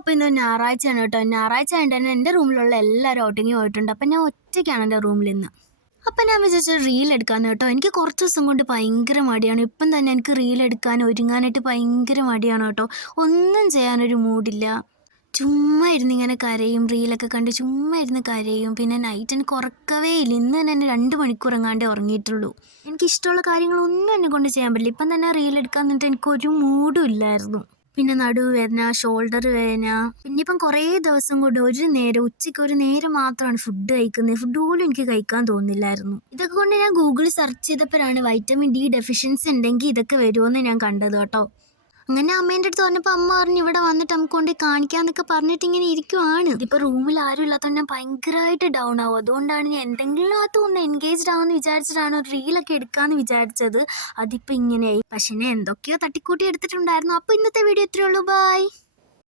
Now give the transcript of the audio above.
അപ്പോൾ ഇന്ന് ഞായറാഴ്ചയാണ് കേട്ടോ. ഞായറാഴ്ച ആയതുകൊണ്ട് തന്നെ എൻ്റെ റൂമിലുള്ള എല്ലാവരും ഔട്ടിങ് പോയിട്ടുണ്ട്. അപ്പം ഞാൻ ഒറ്റയ്ക്കാണ് എൻ്റെ റൂമിൽ ഇന്ന്. അപ്പം ഞാൻ വിചാരിച്ചു റീൽ എടുക്കാമെന്ന് കേട്ടോ. എനിക്ക് കുറച്ച് ദിവസം കൊണ്ട് ഭയങ്കര മടിയാണ്. ഇപ്പം തന്നെ എനിക്ക് റീൽ എടുക്കാൻ ഒരുങ്ങാനായിട്ട് ഭയങ്കര മടിയാണ് കേട്ടോ. ഒന്നും ചെയ്യാനൊരു മൂഡില്ല. ചുമ്മാ ഇരുന്ന് ഇങ്ങനെ കരയും, റീലൊക്കെ കണ്ട് ചുമ്മാ ഇരുന്ന് കരയും. പിന്നെ നൈറ്റ് എനിക്ക് ഉറക്കവേ ഇല്ല. ഇന്ന് തന്നെ എന്നെ 2 മണിക്കൂർ എങ്ങാണ്ടേ ഉറങ്ങിയിട്ടുള്ളൂ. എനിക്കിഷ്ടമുള്ള കാര്യങ്ങളൊന്നും എന്നെ കൊണ്ട് ചെയ്യാൻ പറ്റില്ല. ഇപ്പം തന്നെ റീൽ എടുക്കാൻ നിന്നിട്ട് എനിക്കൊരു മൂഡും ഇല്ലായിരുന്നു. പിന്നെ നടുവേദന, ഷോൾഡർ വേദന. പിന്നെ ഇപ്പം കുറേ ദിവസം കൊണ്ട് ഒരു നേരം ഉച്ചയ്ക്ക് ഒരു നേരം മാത്രമാണ് ഫുഡ് കഴിക്കുന്നത്. ഫുഡ് പോലും എനിക്ക് കഴിക്കാൻ തോന്നുന്നില്ലായിരുന്നു. ഇതൊക്കെ കൊണ്ട് ഞാൻ ഗൂഗിളിൽ സെർച്ച് ചെയ്തപ്പോഴാണ് വൈറ്റമിൻ ഡി ഡെഫിഷ്യൻസി ഉണ്ടെങ്കിൽ ഇതൊക്കെ വരുമെന്ന് ഞാൻ കണ്ടത് കേട്ടോ. അങ്ങനെ അമ്മേൻ്റെ അടുത്ത് പറഞ്ഞപ്പോൾ അമ്മ പറഞ്ഞു ഇവിടെ വന്നിട്ട് നമുക്ക് കൊണ്ട് കാണിക്കാന്നൊക്കെ പറഞ്ഞിട്ട് ഇങ്ങനെ ഇരിക്കുവാണ്. ഇതിപ്പോൾ റൂമിൽ ആരും ഇല്ലാത്തതുകൊണ്ട് ഞാൻ ഭയങ്കരമായിട്ട് ഡൗൺ ആവും. അതുകൊണ്ടാണ് ഞാൻ എന്തെങ്കിലും ഒന്ന് എൻഗേജ്ഡ് ആവുമെന്ന് വിചാരിച്ചിട്ടാണ് ഒരു റീലൊക്കെ എടുക്കാമെന്ന് വിചാരിച്ചത്. അതിപ്പോൾ ഇങ്ങനെയായി. പക്ഷേ ഞാൻ എന്തൊക്കെയോ തട്ടിക്കൂട്ടി എടുത്തിട്ടുണ്ടായിരുന്നു. അപ്പോൾ ഇന്നത്തെ വീഡിയോ ഇത്രയേ ഉള്ളൂ. ബൈ.